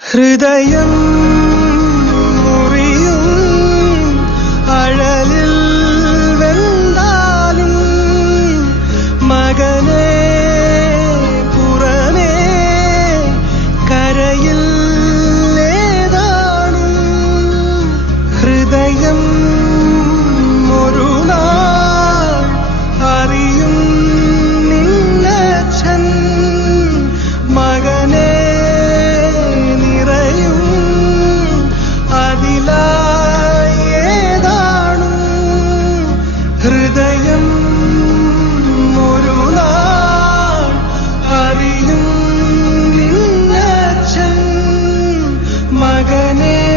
Hridayam shining.